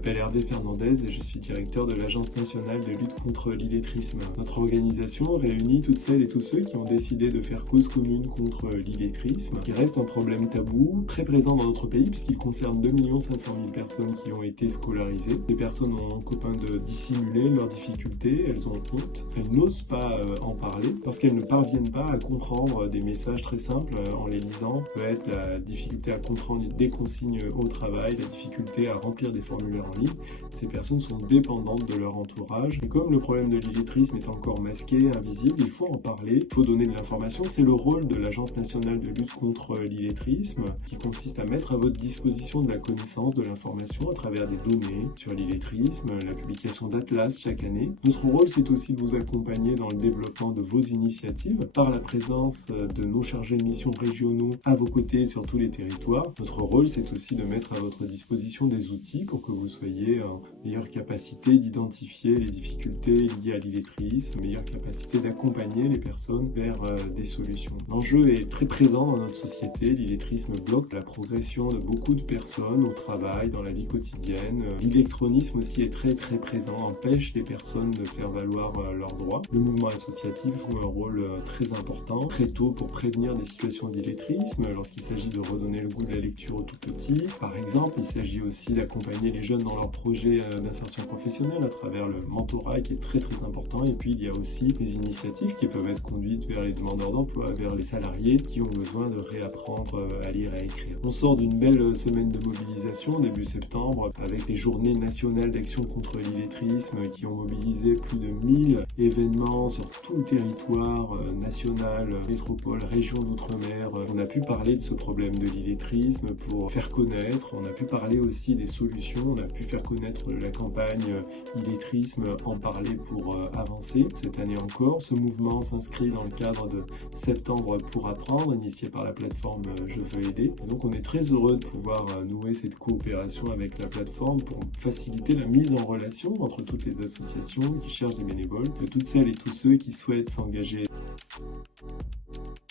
m'appelle Hervé Fernandez et je suis directeur de l'Agence nationale de lutte contre l'illettrisme. Notre organisation réunit toutes celles et tous ceux qui ont décidé de faire cause commune contre l'illettrisme, qui reste un problème tabou, très présent dans notre pays puisqu'il concerne 2 500 000 personnes qui ont été scolarisées. Ces personnes ont un copain de dissimuler leurs difficultés, elles ont honte, elles n'osent pas en parler parce qu'elles ne parviennent pas à comprendre des messages très simples en les lisant. Ça peut être la difficulté à comprendre des consignes au travail, la difficulté à remplir des formulaires en ligne. Ces personnes sont dépendantes de leur entourage. Et comme le problème de l'illettrisme est encore masqué, invisible, il faut en parler, il faut donner de l'information. C'est le rôle de l'Agence nationale de lutte contre l'illettrisme, qui consiste à mettre à votre disposition de la connaissance, de l'information à travers des données sur l'illettrisme, la publication d'atlas chaque année. Notre rôle, c'est aussi de vous accompagner dans le développement de vos initiatives par la présence de nos chargés de mission régionaux à vos côtés sur tous les territoires. Notre rôle, c'est aussi de mettre à votre disposition des outils pour que vous soyez en meilleure capacité d'identifier les difficultés liées à l'illettrisme, meilleure capacité d'accompagner les personnes vers des solutions. L'enjeu est très présent dans notre société. L'illettrisme bloque la progression de beaucoup de personnes au travail, dans la vie quotidienne. L'électronisme aussi est très présent, empêche les personnes de faire valoir leurs droits. Le mouvement associatif joue un rôle très important, très tôt pour prévenir des situations d'illettrisme, lorsqu'il s'agit de redonner le goût de la lecture aux tout petits. Par exemple, il s'agit aussi d'accompagner les jeunes dans leurs projets d'insertion professionnelle à travers le mentorat qui est très important. Et puis il y a aussi des initiatives qui peuvent être conduites vers les demandeurs d'emploi, vers les salariés qui ont besoin de réapprendre à lire et à écrire. On sort d'une belle semaine de mobilisation début septembre avec les journées nationales d'action contre l'illettrisme qui ont mobilisé plus de 1000 événements sur tout le territoire national, métropole, région d'outre-mer. On a pu parler de ce problème de l'illettrisme pour faire connaître, on a pu parler aussi des solutions, on a pu faire connaître la campagne illettrisme, en parler pour avancer. Cette année encore, ce mouvement s'inscrit dans le cadre de Septembre pour apprendre, initié par la plateforme Je veux aider. Et donc on est très heureux de pouvoir nouer cette coopération avec la plateforme pour faciliter la mise en relation entre toutes les associations qui cherchent des bénévoles, de toutes celles et tous ceux qui souhaitent s'engager.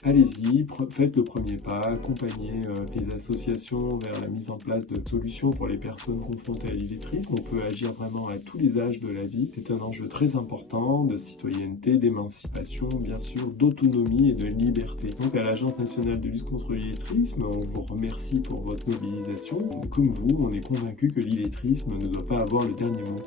Allez-y, faites le premier pas, accompagnez les associations vers la mise en place de solutions pour les personnes confrontées à l'illettrisme. On peut agir vraiment à tous les âges de la vie. C'est un enjeu très important de citoyenneté, d'émancipation, bien sûr, d'autonomie et de liberté. Donc à l'Agence nationale de lutte contre l'illettrisme, on vous remercie pour votre mobilisation. Comme vous, on est convaincu que l'illettrisme ne doit pas avoir le dernier mot.